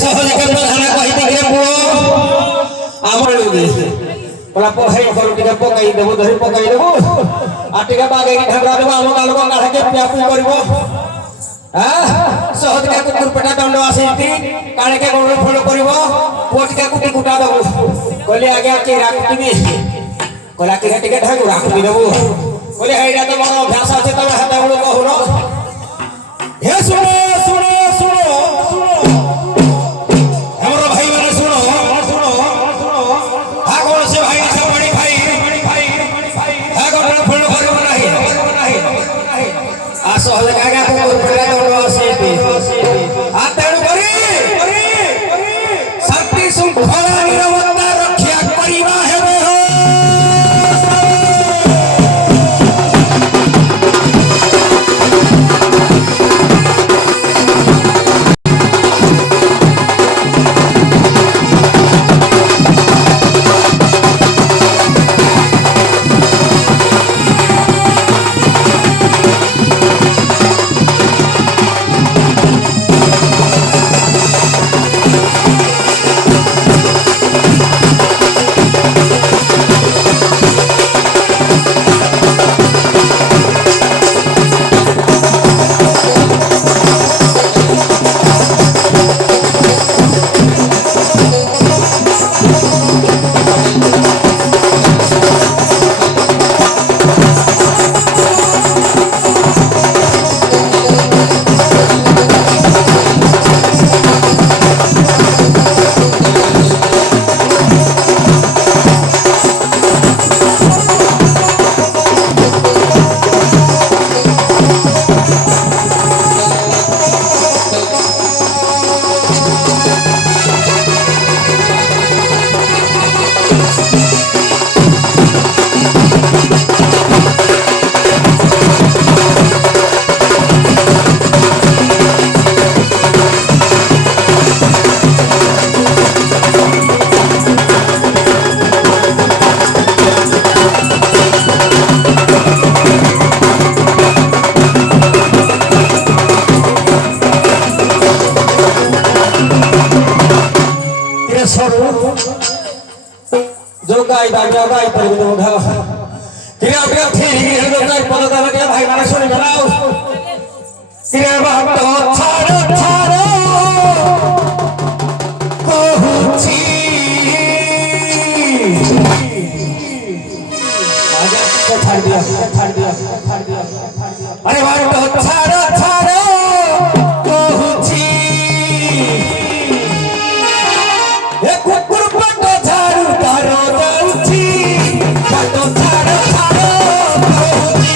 सहज के प्रधान कहि दे रे पुओ हमर दे बोला पहै करू टिके पकाई देबो धरि पकाई देबो आ टिके बागे की ढंगरा देबो हम गालबो काढा के प्यापु करबो हां सहज के कुकुर पेटा दंड आसीती काणे के गोड़ फॉलो करबो पोट के कुटी कुटा देबो कहले आगे के राखती कहला के टिके ढंग राखती देबो कहले हेडा तो मोर अभ्यास আছে तमे हाथ गुलो कहरो हे सुनो सुनो सुनो हमरो भाई माने सुनो सुनो हा कौन से भाई से बड़ी भाई हा कौन फॉलो करबो नाही आ सहज कागा को पेटा दंड आसीती आ तेणु करी शांति शृंखला निरवता रक्षा करिबा हेबे हो जो गाय बाजा गाय पर भी तो घाव तेरे अपने ठीक ही है तो गाय पता था क्या भाई मारा सुन बनाओ तेरे बाप तो छाड़ो छाड़ो कोहुची आजा तो छाड़ दिया अरे बाप तो छाड़ो छाड़ो कोहुची एक कुकुर पटो झाड़ू तारो जाउची पटो झाड़ो झाड़ो कोहुची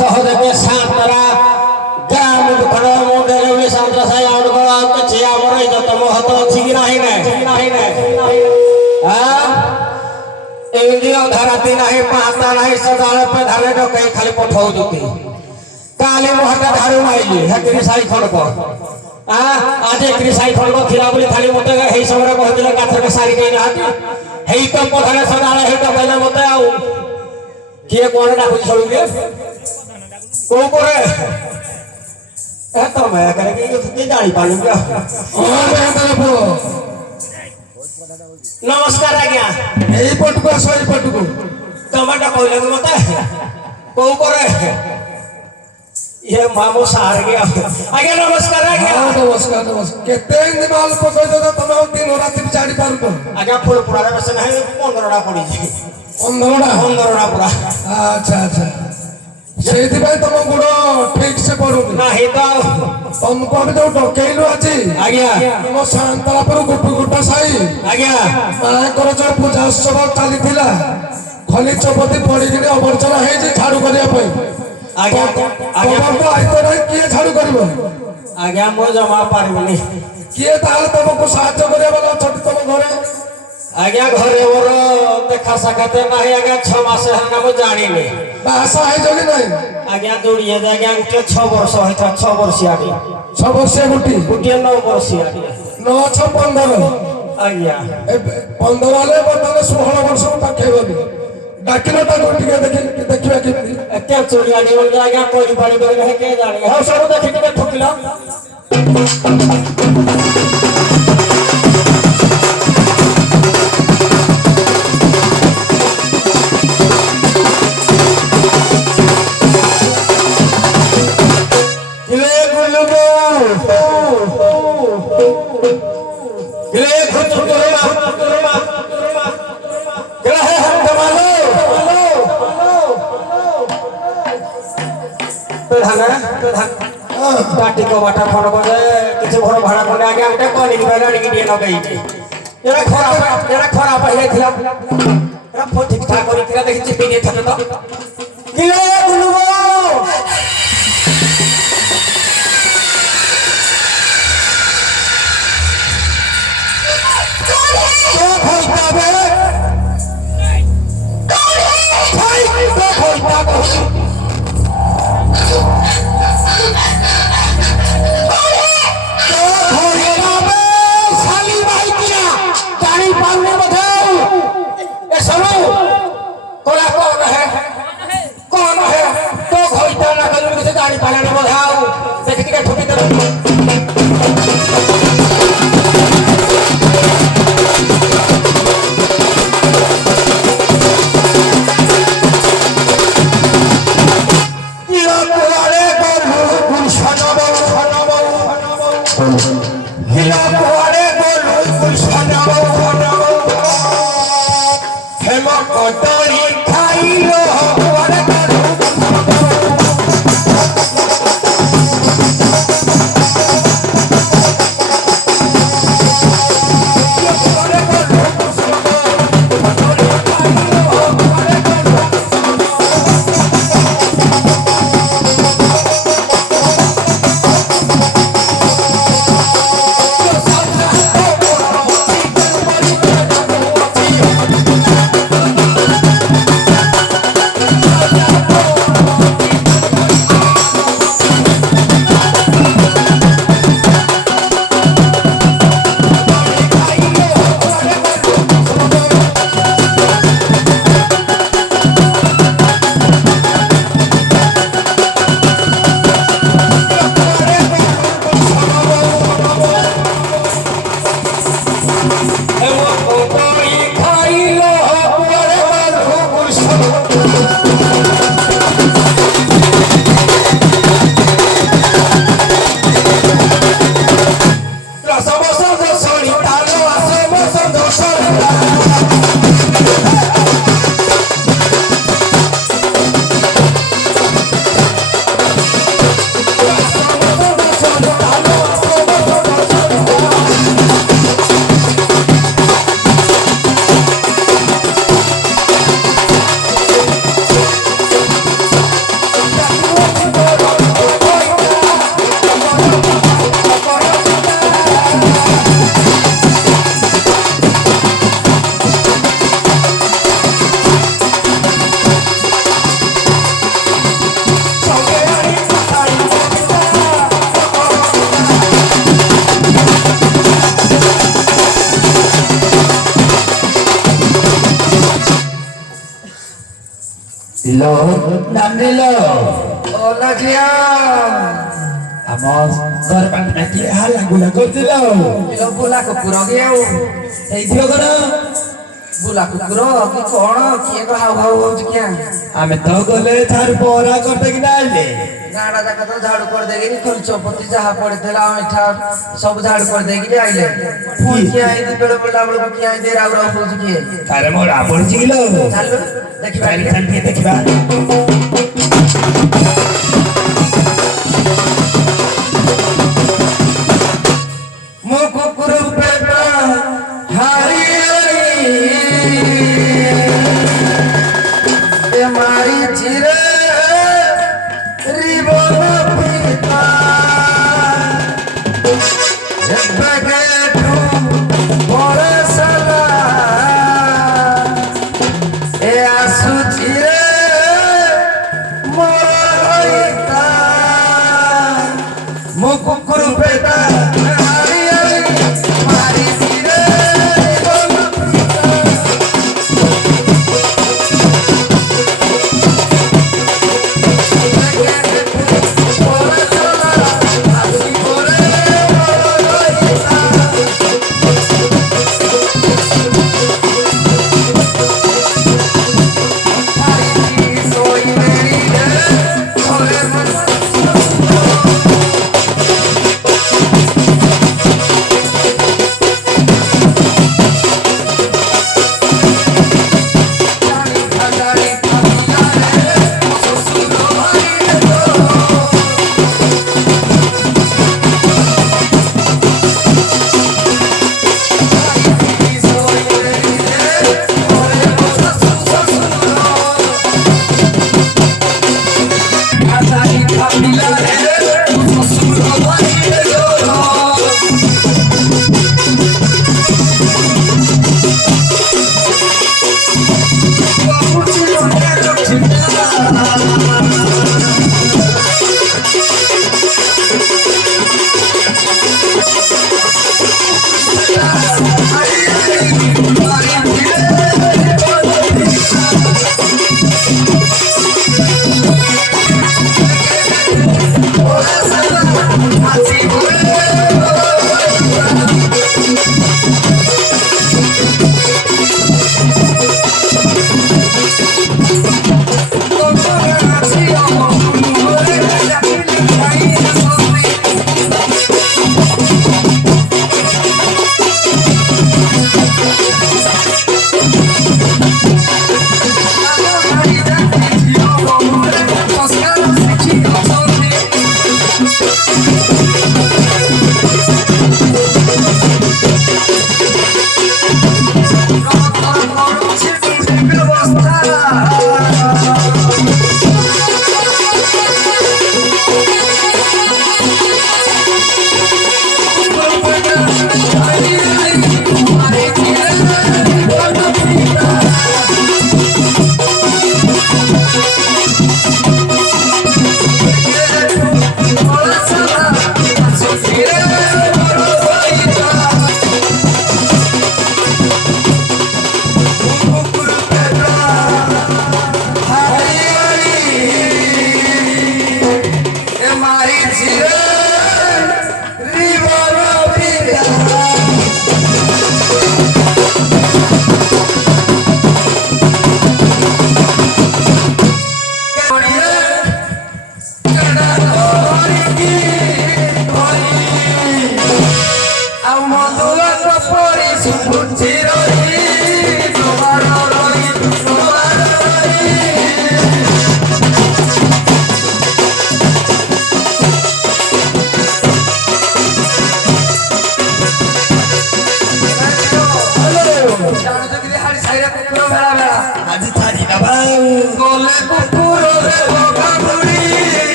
সহদেবে সাঁতরা গ্রাম দুঃখর মন্দিরে সাঁতরা সাই আমার কাছে আমার যত মহত আছে কি নাই না হ্যাঁ এদিও ধরাতি নাই পাতা নাই সদালে পে ধারে ডকাই খালি পঠাও দিতে কালি মহটা ধারু মাইলি হেতরি সাই খড়ক আজ একরি সাই খড়ক থিলা বলি খালি মতে হেই সময় কহিছিল কাথরে সারি দেই নাহাতি হেই তো পথারে সদালে হেই তো কইলে মতে আউ কিয়ে কোন ডাকুছি সবকে কোন করে এ তো মে করে কি জানি পালু কা ও বেহতর পো नमस्कार आज्ञा এই পটুকু আসো এই পটুকু टमाटा कइले मते को करे ये मामो सार गया आज्ञा नमस्कार आज्ञा नमस्कार नमस्कार केते निमाल पकई दो तमे दिन राति चाडी पारबो आज्ञा फुल पुरा बस नहीं 15टा पड़ी 15टा पूरा अच्छा अच्छा সেইতি ভাই তম গুড় ঠিক সে পড়ুনি না হে তো তমকো আমি जो ডকেইলু আজি आज्ञा তম শান্তলা পর গুটু গুটা সাই आज्ञा মাଙ୍କର जो पूजा उत्सव চালিଥିଲା খলি চপতি পড়িকিনি অবর্জনা হেই যে ঝাড়ু করিয়া পাই आज्ञा आज्ञा তো আইতো নাই কিয়ে ঝাড়ু করিব आज्ञा मो जमा पारबनी কিয়ে তাহলে তমকো সাহায্য করিয়া বলা ছোট তম ঘরে आज्ञा घरे मोर देखा सकते नहीं आज्ञा 6 मास है मो जानी नहीं বাসা হই জগি নাই आज्ञा जोड़िए आज्ञा गुटे 6 वर्ष होता 6 वर्षिया 6 বর্ষে গুটি गुटे 9 वर्षिया 9 6 15 आज्ञा 15 হলে বর্তমানে 16 বর্ষ পাখে গলি ডাকিলা তা গুটিকে দেখি দেখিবা কেমতি एते चोरी आनी बोल आज्ञा कोई पानी बोल है के जाने हो सब देखि के ठोकिला पार्टी को बाटा फोन बजे किछ भोर भाड़ा कोने आगे आटे कोनी बेला डिगी दिए न गई एरा खरा पहिले थिला एरा फो ठीक ठाक करी किरा देखि चिपी दिए थते तो किले गुलुबो तो खोलता बे तो खोलता को लो नानी लो ओला जिया ଆମ ଘର ପାଖରେ କିଏ ହାଲା ଗୁଲା କରୁଥିଲ लो बुला कुकुर गयो ହେଇଥିବ କଣ बुला कुकुर कि कौन किए को हाउ हाउ होज किया ଆମେ ତ ଗଲେ ଝାଡୁ ପହଁରା କରିଦେଇକି ଆଇଲେ गाड़ा जाका तो झाड़ू कर देगी खर्च पति जहा पड़ेला एठा सब झाड़ू कर देगी आइले फोन किया आई बेले बोला बोला किया दे राउ राउ होज किए ତାରେ ମୋର ପଡିଛି କିଲୋ चल देखिबा ଚାଲି ଚାଲି ଟିକେ ଦେଖିବା मो कुकुर पेटा हारी ए मारी चिरे रिबन पिता बगेटू बड़े सला ए आसु चिरे मोर होइता मो कुकुर पेटा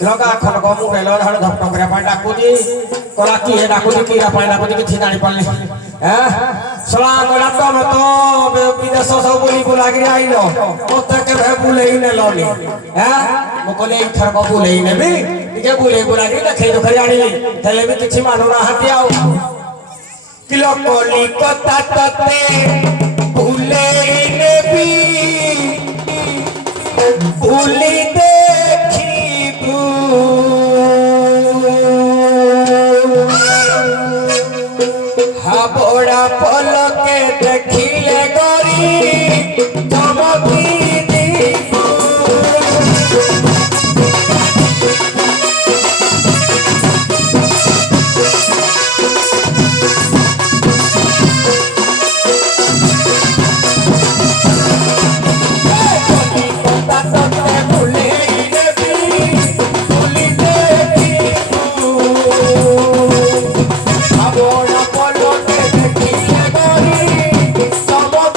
ଲଗା ଖଲକ ମୁଣ୍ଡେଲ ଧାଡ ଧପଟ କରିବା ପାଇଁ ଡାକୁଛି କଲା କିଏ ଡାକୁଛି କିରା ପାଇଁ ଡାକୁଛି କିଛି ଜାଣିପାରିଲି ଶଳା କହିଲା ତମେ ତ ବିଦେଶ ସବୁ ବୁଲି ବୁଲାକିରି ଆଇଲ ମତେ କେବେ ବୁଲେଇ ନେଲନି ମୁଁ କହିଲି ଏଇଥରକ ବୁଲେଇ ନେବି ଟିକେ ବୁଲେଇ ବୁଲାକିରି ଦେଖେଇ ଦୁଖେଇ ଆଣିଲି ହେଲେ ବି କିଛି ମାନୁନାହାନ୍ତି ଆଉ କିଲ କଲିକତା ତତେ ବୁଲେଇ ନେବି ବୁଲି ଦେଖିବୁ হাবড়া পলকে দেখিলে গরি চমকি Dibu Bora, bora, que te quiere morir, somos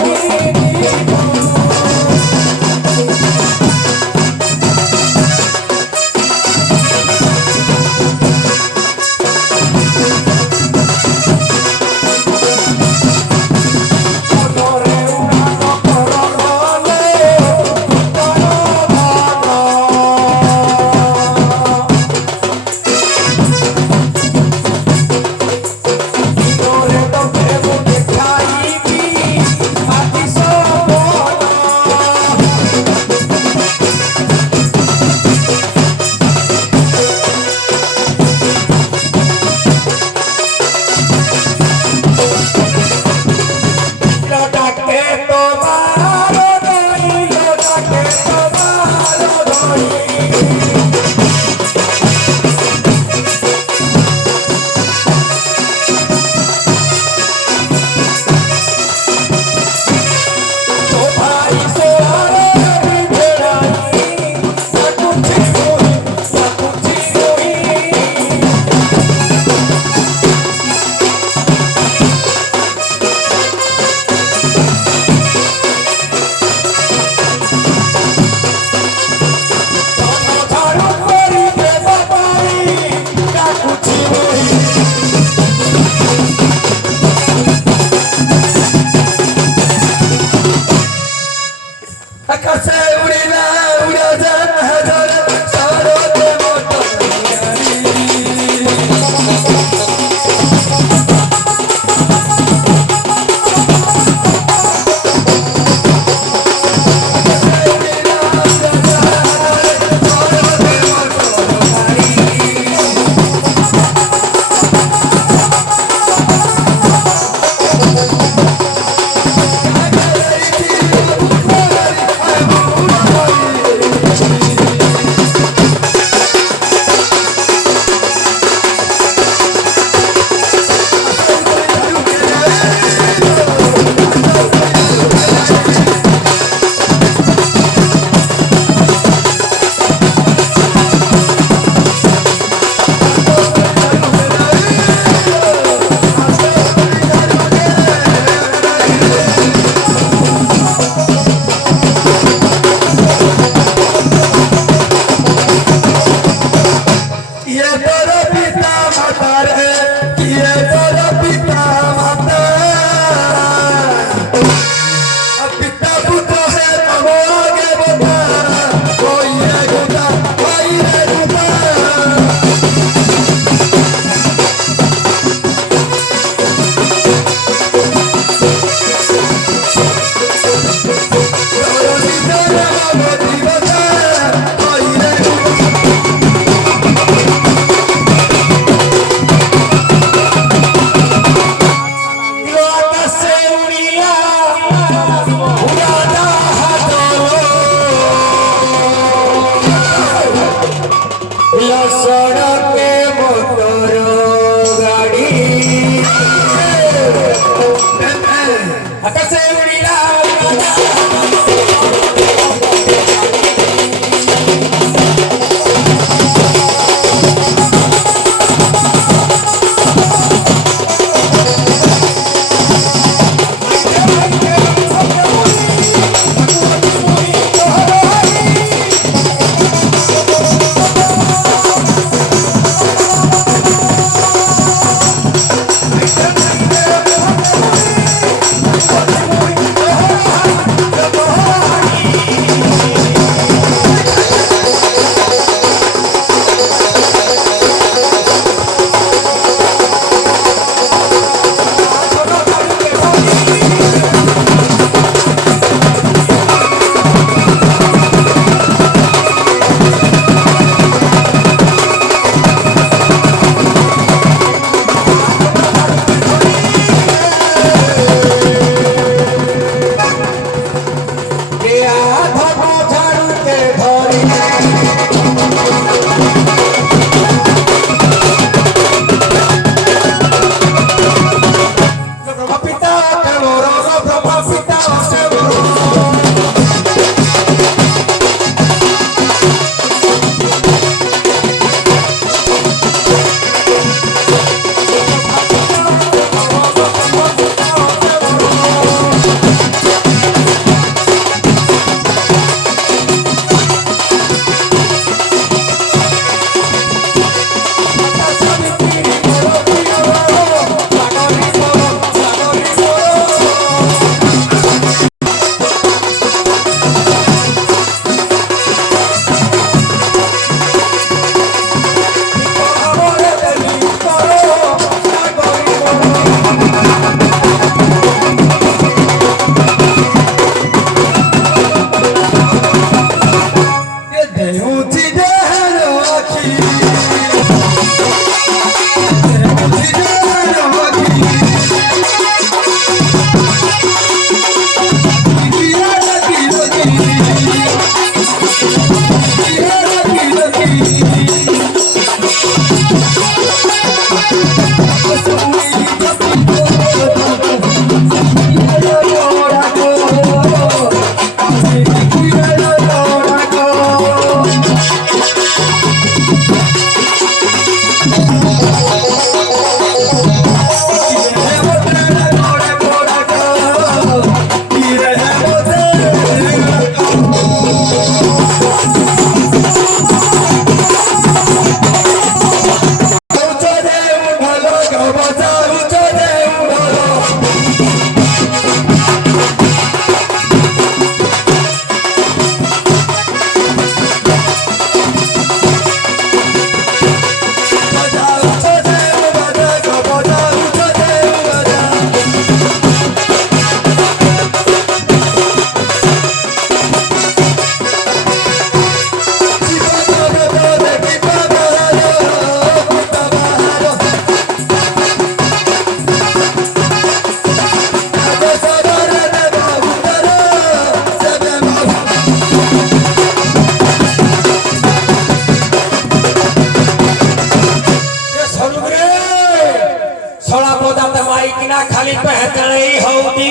फला पोदा तमाई किना खाली पहचणे होती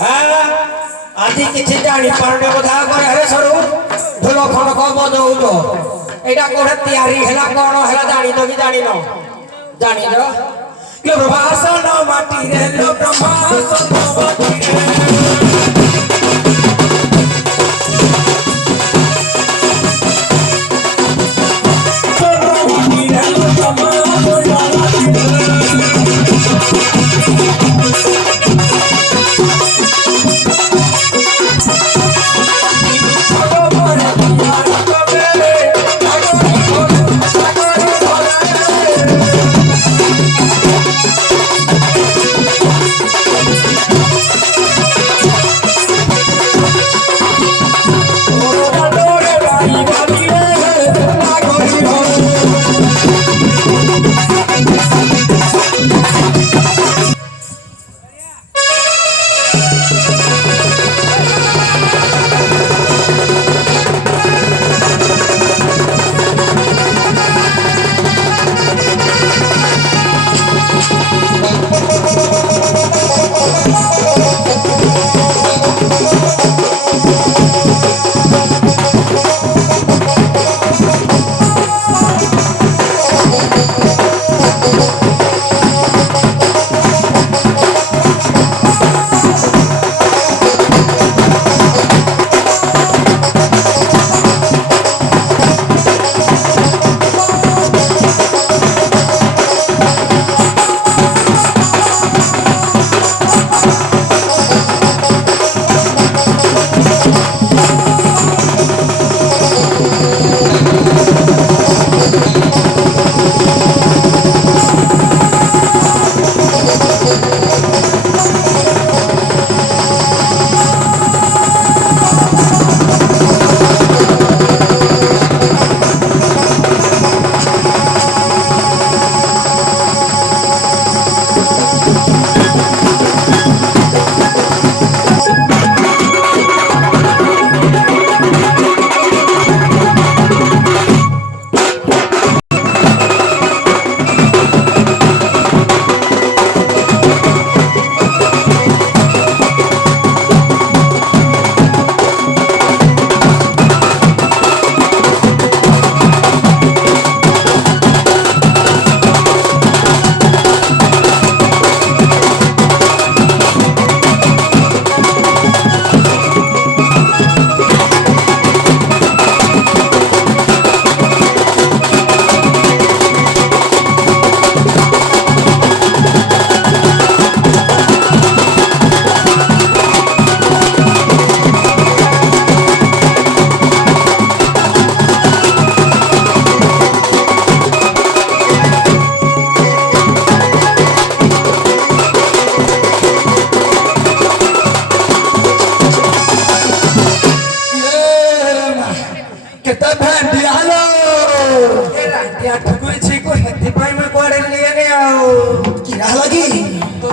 हां आदि किछि जानी पारने बोधा करे हरे सरू ढोल खंड को बजौलो एटा कोठे तयारी हैला कोन हैला जानी तो कि जानी न जानी जो के प्रभासन माटी रे लो प्रभासन माटी रे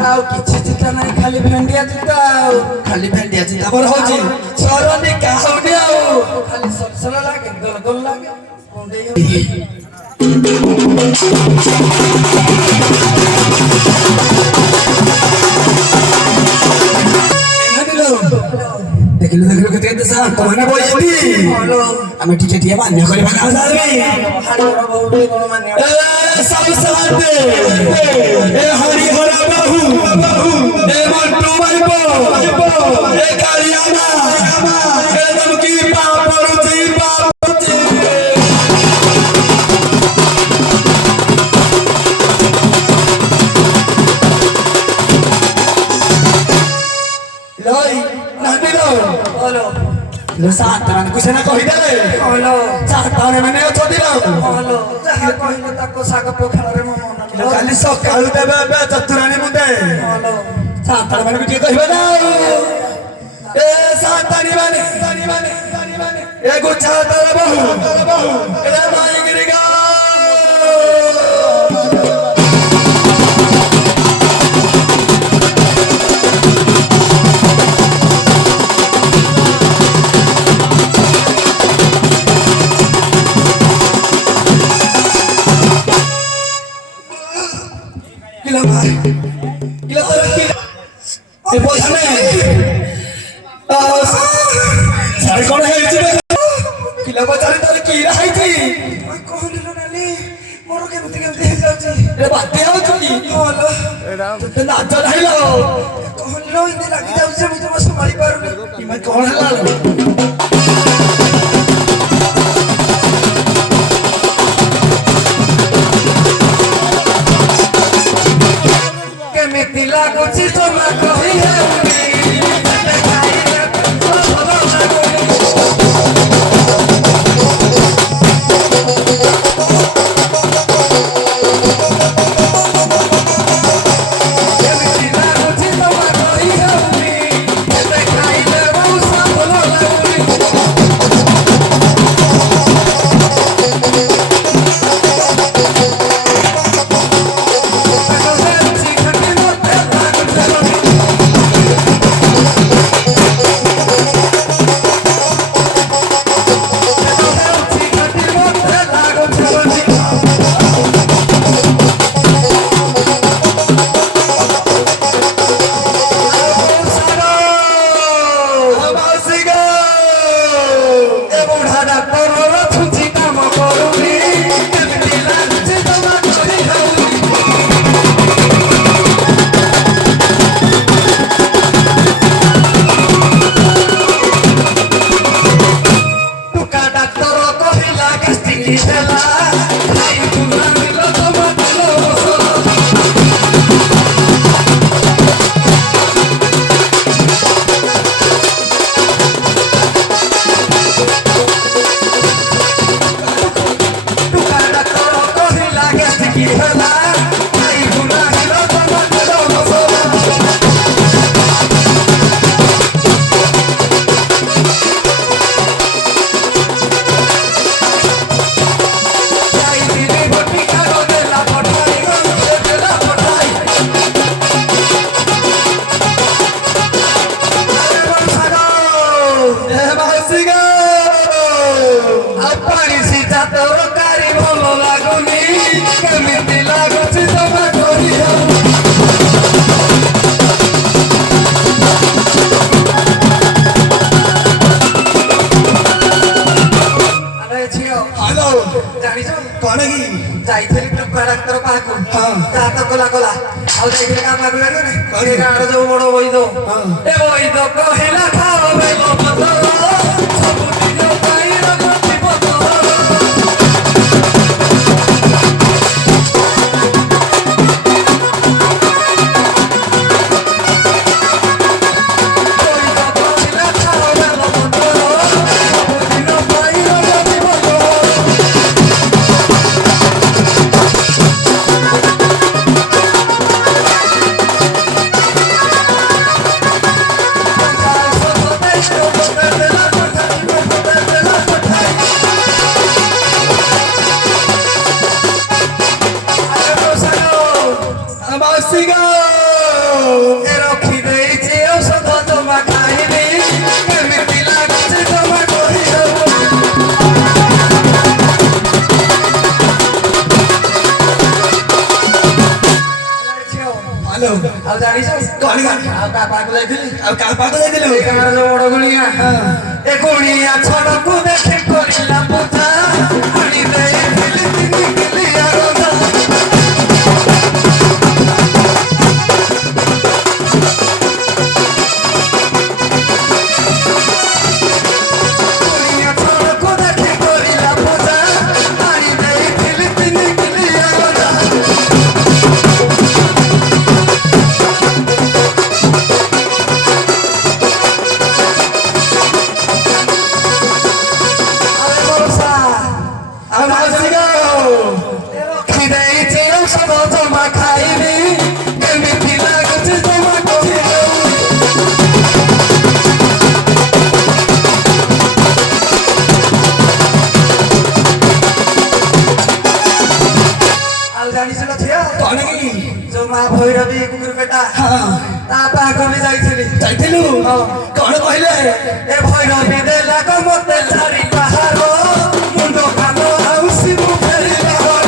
खाली भेंडिया चिता खाली भेंडिया चिता पर होची सरनी काहौनी आउ खाली सरसरा लागे गलगल लागे देखिलो देखिलो केते केते सा तमने बोइती आमे टिके टिके मान्य करे भागा जाबी हाडोरा बहुडे कोन मान्य ए सब साथे ए हरि हरा बाहु ए मंटू भाईबो ए कालियाना ए दमकी पापरुची लई नाटिलो बोलो लो सातरान कुछ ना कहि देले बोलो सातरान माने अछती लो बोलो जहा कहिलो ताको साग पोखरे म मन लो काली सकाळु देबे बे चतुरानी मुदे बोलो सातरान माने किछ कहिबे ना ए सातानी माने ए गुच्छा तारा बहु ए माई गिरिगा Gila, Pak. କିଲୋ ତୋର କି ଏ ପଇସା ନାହିଁ ସାରେ କଣ ହେଇଛି ବେ କିଲୋ ପଚାରେ ତୋର କି ହେଇଛି କହିଲୁ ନାଲି ମୋର କେମିତି ହେଇଯାଉଛି ଏ ବାନ୍ତି ହଉଛି କି ହଲୋ ତତେ ନାଚ ଧାଇଲ କହିଲୁ ଏମିତି ଲାଗି ଯାଉଛି ମୁଁ ଜମା ସମ୍ଭାଳି ପାରୁନି ଇମେ କଣ ହେଲା କେମିତି ଲାଗୁଛି ଜମା କହି ହେଉନି କେତେ ଖାଇଲେ ଭଲ ଲାଗୁନି କେମିତି ଲାଗୁଛି ଜମା କହି ହେଉନି କେତେ ଖାଇଲେ ବହୁତ ଭଲ ଲାଗୁନି ଯାଇଥିଲି ଟୁକା ଡାକ୍ତର ପାଖକୁ ତା ହାତ କଲା କଲା ଆଉ ଯାଇଥିଲି କାମ ଆଗୁ ଲାଗିବନି ଏ ଗାଁର ଯୋଉ ବଡ ବୈଦ ଏ ବୈଦ କହିଲା ଖାଅ ବେଲ ପତ୍ର ସବୁ ନିଜ ପାଇର ଗତି ପତ୍ର ରଖି ଦେଇଛି ଔଷଧ ଜମା ଖାଇନି କେମିତି ଲାଗୁଛି ଜମା କହି ଆଉ ଜାଣିଛ କଣ ଗାଁ ଆଉ କାହା ପାଖକୁ ଯାଇଥିଲି ଆଉ କାହା ପାଖକୁ ଯାଇଥିଲୁ ଏ ଗାଁର ଯୋଉ ବଡ ଗୁଣିଆ ଏ ଗୁଣିଆ ଛଡ଼କୁ ଦେଖି କରିଲା ପୂଜା ଆଣି ଦେଇଥିଲି ତିନି କିଲିଆ ରଜା ଗୁଣିଆ ଛଡ଼କୁ ଦେଖି କରିଲା ପୂଜା ଆଣି ଦେଇଥିଲି ତିନି କିଲିଆ ରଜା ଆରେ ବର୍ଷା ଆଉ ମାଉସୀ ଗା ରଖି ଦେଇଛି ଔଷଧ ଜମା ଖାଇବି କେମିତି ଲାଗୁଛି ଜମା କହି ହେଉନି ଆଉ ଜାଣିଛୁ ନା ଝିଅ କଣ କି ଯୋଉ ମା ଭୈରବୀ କୁକୁର ବେଟା ତା ପାଖକୁ ବି ଯାଇଥିଲି ଯାଇଥିଲୁ କଣ କହିଲେ ଏ ଭୈରବୀ ଦେଲା କ ମତେ ଚାରି ପାହାର ମୁଣ୍ଡ କାନ ଆଉ ଶିବୁ ଫେରିଲା ଘର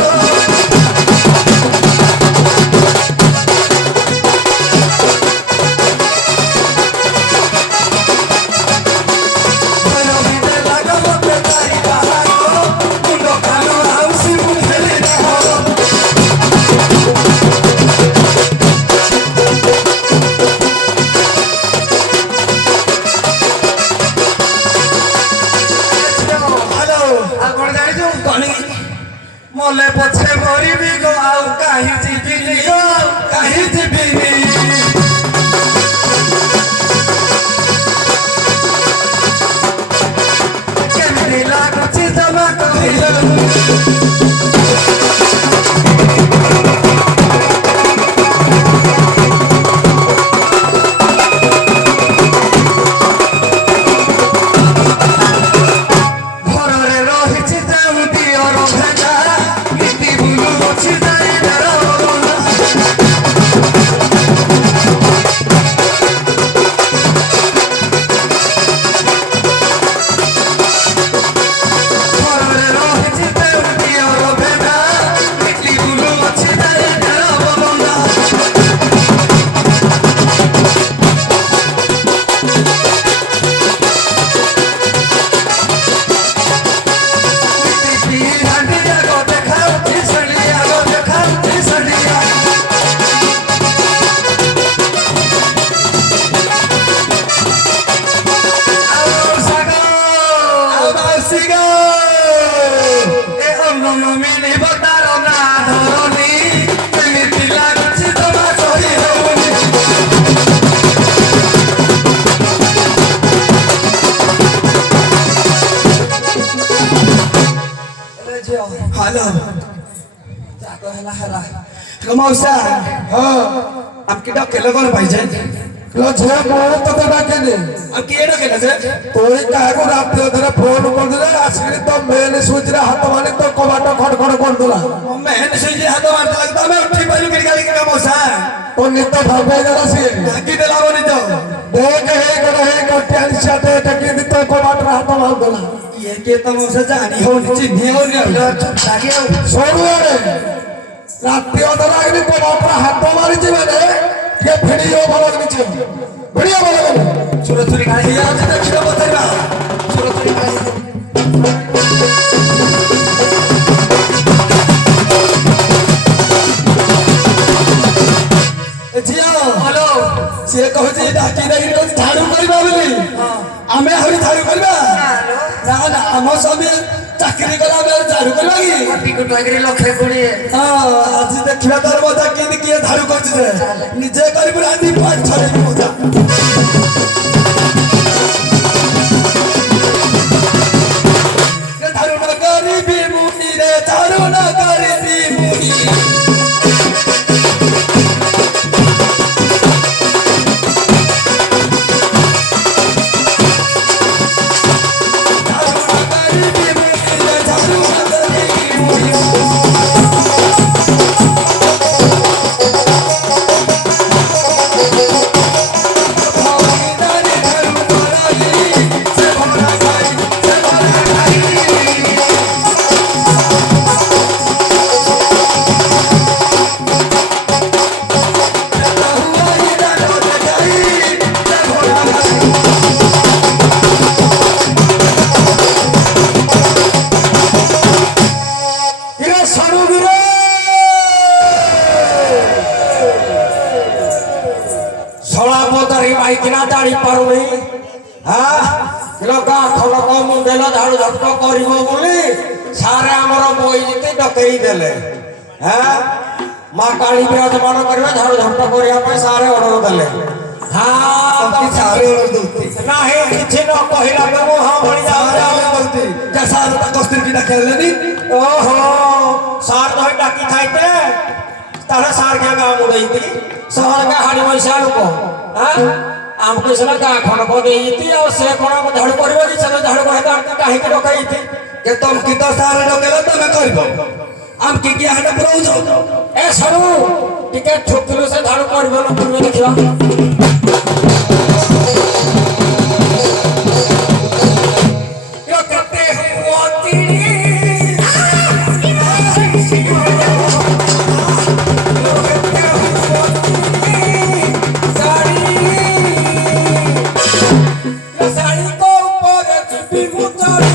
मौसा हाँ आपकी डकेलं कोण पाहिजे झे बहुत तो डाके अब किए डकेलं जे তোই কাহাকু রাতে ধরে ফোন করলে আসলে তো মেন সুইচরে হাত মানে তো কবাট খড়খড় করদলা मेहन सुई हात मारता लागता मैं उठी पाहिजे की गाली का मौसा তো নিত্য ভাবে যারা সে ढाकी दे लावणी तो দেখ হে করে হে কটিয়ার সাথে টাকি দিত কবাট হাত মারদলা ये के तो मौसा जानी हो चिन्ही हो रे লাগে সরু রে রাতে অধর আগনি কবাট হাত মারিছি মানে কে ভিডিও ভালো নিচে ভিডিও ভালো सुरतुरी गाली या जे देखिलो बताइबा सुरतुरी गाली जिया হ্যালো से कहूची डाकी नहीं को झाड़ू करबा बोली आमे हरी झाड़ू करबा ना ना हम सब चाकरी कला बेल झाड़ू करबा की টিকট লাগি লক্ষে কোড়িয়ে हां आज देखिबा तार मजा किन किए झाड़ू करछ से निजे करबु राती पाँच छरे मजा झाड़ू ना गरीबी मुनी रे झाड़ू ना गरीबी मुनी କିନା ଜାଣି ପାରୁନି ଲୋକ ଖଲକ ମୁଣ୍ଡେଲ ଝାଡୁ ଝଟକ କରିବ ବୋଲି ସାରେ ଆମର ବଇଜିତି ଡକେଇ ଦେଲେ ମା କାଳୀ ବିରାଜମାନ କରିବେ ଝାଡୁ ଝଟକ କରିବା ପାଇଁ ସାରେ ଅର୍ଡର ଦେଲେ ନାହିଁ କିଛି ନ କହିଲା ମୁଁ ହଁ ଭଳି ଯାଉଛି ଓହୋ ସାର୍ ଧରି ଡାକି ଥାଇତେ ତାହେଲେ ସାର୍ କେ ଗାଁ ମୁଡେଇତି ସହର କା ହାଡି ବୈଶା ଲୋକ ଆମକୁ ସିନା ଗାଁ ଖଣ୍ଡକ ଦେଇତି ଆଉ ସେ କଣ ଝାଡୁ କରିବ କି ସେ ଝାଡୁ କରିବା କାହିଁକି ଡକାଇତି के तुम की तो सारे डकेला तमे करबो हम की किया हटे पुरौजो ए सरू टिके ठोकलु से ଝାଡୁ କରିବ न पूर्व देखिवा यो करते हुआ तीड़ी साड़ी को ऊपर चुपी उतारी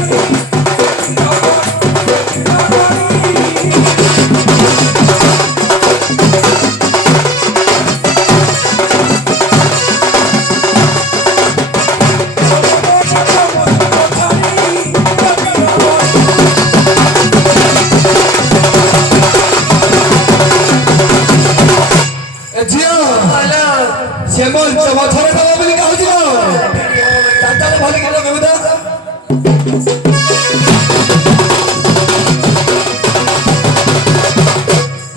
से मोल चमथरे दबा बोली कहू दियो चाचा भले के बेबदा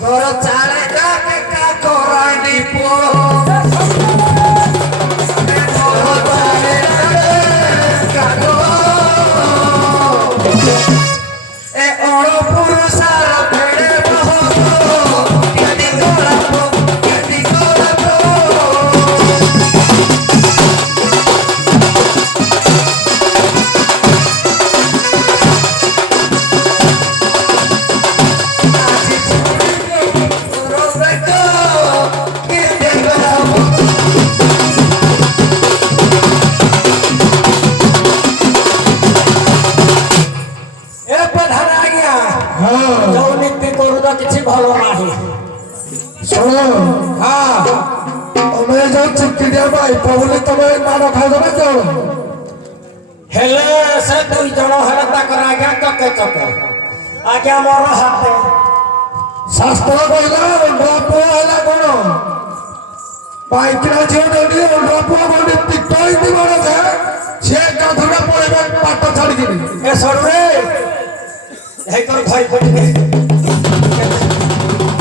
ঘর চালে যাবে কা করানি পো ঘর চালে যাবে কা এ অড় পুরুষার ফেড়ে বহত কেদি গোলাপ কেদি গোলাপ ଭଲ ନାହିଁ ଶୁଣ ତମେ ଯୋଉ ଚିକିଟିଆ ପାଇପ ବୋଲି ତମେ ମାଡ଼ ଖାଉଛ ନା କଣ ହେଲେ ସେ ଦୁଇ ଜଣ ହେଲେ ତାଙ୍କର ଆଜ୍ଞା ଚକେ ଚକେ ଆଜ୍ଞା ମୋର ହାତେ ଶାସ୍ତ୍ର କହିଲା ଅଣ୍ଡା ପୁଅ ହେଲା କଣ ପାଇକିନା ଝିଅ ଡେଲି ଅଣ୍ଡା ପୁଅ ଗୋଟେ ପିଟ ହେଇଛି ବଡ ସେ କାଧୁରା ପଳେଇବେ ପାଟ ଛାଡିକିନି ଏ ସରୁରେ ହେଇ ତୋର ଭାଇ ପଟିକେ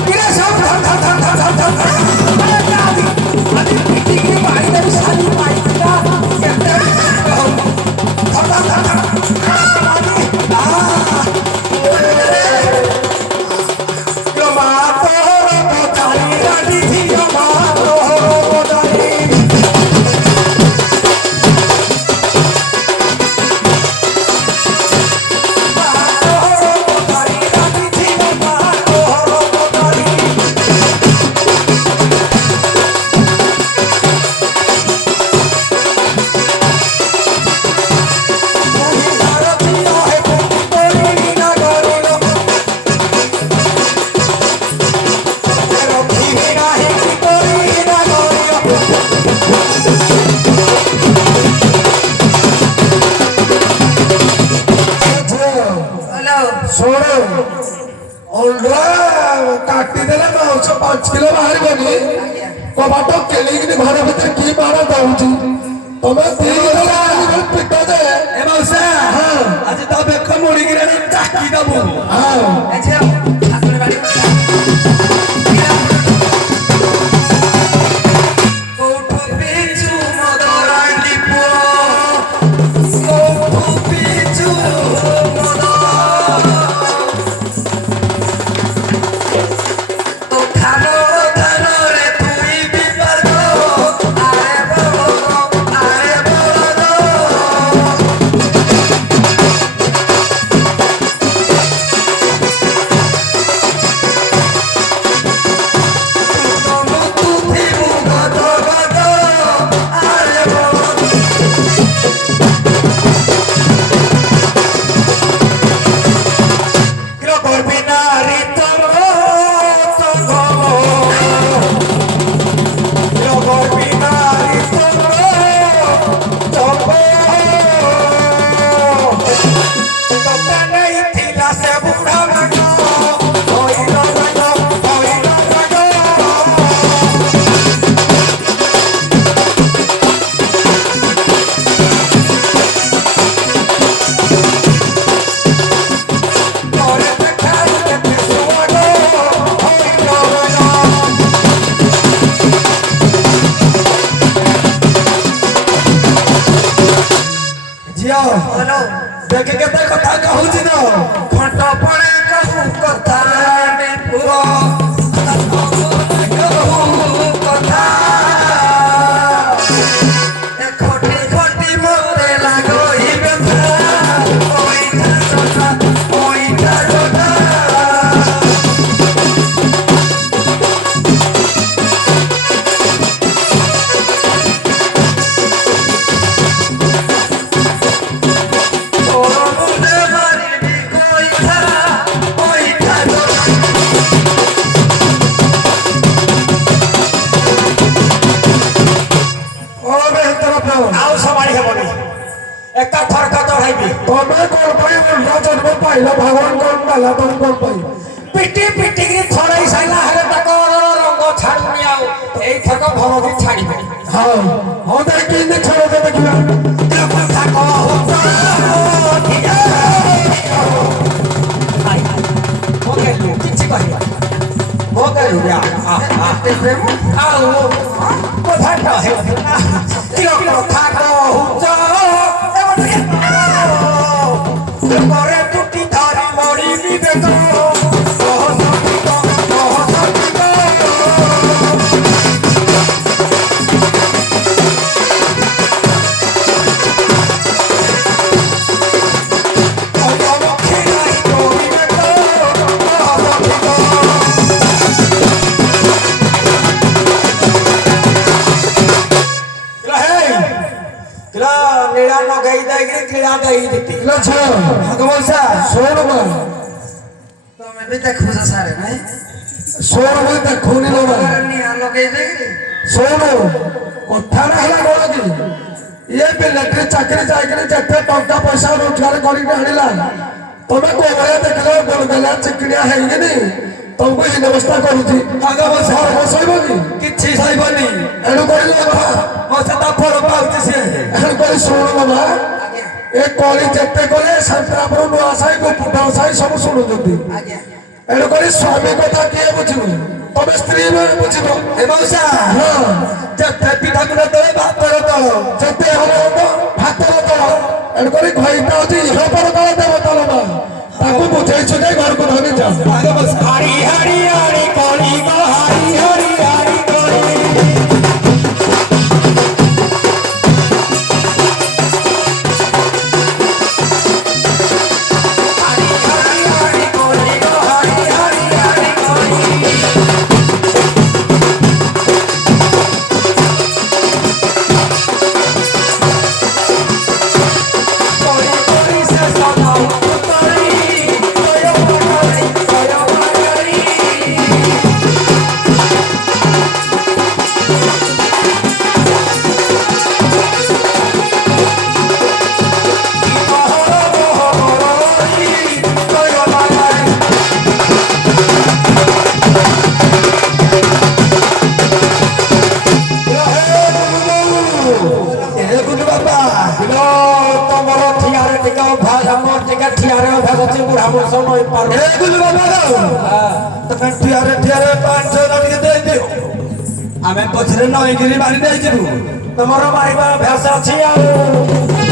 କିରେ ସବୁ ଧର ଧର କବାଟ କେଳିକିନି ଘର ଭିତରେ କି ମାଡ଼ ଦଉଛି ତମେ ପିଟ ଯେ ଏ ମଉସା ଆଜି ତ ବେକ ମୋଡ଼ିକିରି ଚାକି ଦବୁ ଏ ଝିଅ ହାତରେ ବାଡ଼ି କୋଉଠୁ ପିଛୁ ମଦରାଣ୍ଡି ପୁଅ କୋଉଠୁ ପିଛୁ ମଦ তো ধানো ধানরে তুই বিপদ আরে বলদ ଝିଅ ଦେଖେ କେତେ କଥା କହୁଛି ତ ঘন্ট পড়ে কহু কথা নে পুরো কহু কথা এ খটি খটি মতে লাগই ব্যথা ওইটা জোটা ওইটা জোটা ওর মুন্ডে মারিবি কইঠা ওইটা জোটা ଓ ବେହତର ଆଉ ସମ୍ଭାଳି ହେବନି ଏକା ଥରକା ଚଢ଼ାଇବି ତମେ କଣ ପାଇଁ ମୁଣ୍ଡ ଜନ୍ମ ପାଇଲ ଭଗବାନ କଣ ଦେଲା ତମେ କଣ ପାଇଁ ପିଟି ପିଟିକି ଛଡ଼େଇ ସାରିଲା ହେଲେ ତାଙ୍କର ରଙ୍ଗ ଛାଡୁନି ଆଉ ଏଇଥରକ ଭଲ ବି ଛାଡ଼ିବେନି ହଁ ହଉ ତାହେଲେ କେମିତି ଛାଡ଼ ଦେଖିବା କଥା କହୁଛ ମଗେଇଲୁ କିଛି କହିବା ମଗେଇଲୁ ଆଉ କଥା କଥା କହୁଛ ପରେ ତୁଟି ଧରି ମରିବି ବେକ ନୀଳା ନଗେଇ ଦେଇକିରି କିଳା ଦେଇଦେତି ଝିଅ ମଉସା ଶୋଣ ମା ତମେ ବି ଦେଖୁଛ ସାରେ ନାଇଁ ଶୋଣ ମା ଦେଖୁନି ଲୋ ମା ନିଆଁ ଲଗେଇ ଦେଇକିରି ଶୋଣ କଥାଟା ହେଲା କଣ କି ଇଏ ମିଲିଟାରୀ ଚାକିରି ଯାଇକିରି ଯେତେ ଟଙ୍କା ପଇସା ରୋଜଗାର କରିକି ଆଣିଲା ତମେ କୋଉ ଭଳିଆ ଦେଖିଲ ଗୋଲଗଲା ଚିକିଣିଆ ହେଇକିନି ତମକୁ ଏଇ ବ୍ୟବସ୍ଥା କରୁଛି ବସେଇବ କି କିଛି ସହିବନି ଏଣୁ କରି କଥା ମଉସା ତା ଫଳ ପାଉଛି ସିଏ ଏଣୁ କରି ଶୁଣ ମା ଏ କଳି ଯେତେ କଲେ ସାନ୍ତ୍ରାପୁର ନୂଆ ସାହି ଗୋପୁଟ ସାହି ସବୁ ଶୁଣୁଛନ୍ତି ଆଜ୍ଞା ଏଣୁ କରି ସ୍ୱାମୀ କଥା କିଏ ବୁଝିବ ତମେ ସ୍ତ୍ରୀ ବୁଝିବ ଏ ମଉସା ହଁ ଯେତେ ପିଠାକୁ ତଳେ ଭାତର ତଳ ଯେତେ ହବ ଭାତର ତଳ ଏଣୁ କରି ଘଇଟା ହଉଛି ଇହପର ତଳ ଦେବତଳ ମା ତାକୁ ବୁଝେଇ ସୁଝେଇ ଘରକୁ ଧରି ଯାଅ ହାରି ହାରି ହାରି କଳି ଗୋ ହାରି ହାରି ହାରି କଳି Thank you. ଟିକେ ଅଭ୍ୟାସ ଆମର ଟିକେ ଠିଆରେ ଅଭ୍ୟାସ ଅଛି ବୁଢା ମଣିଷ ନଇ ପାରୁ ଏ ଗୁଲୁ ବାବା ତମେ ଠିଆରେ 500 ଟିକେ ଦେଇଦିଅ ଆମେ ପଛରେ ନଈକିରି ମାରି ଦେଇଯିବୁ ତମର ମାରିବା ଅଭ୍ୟାସ ଅଛି ଆଉ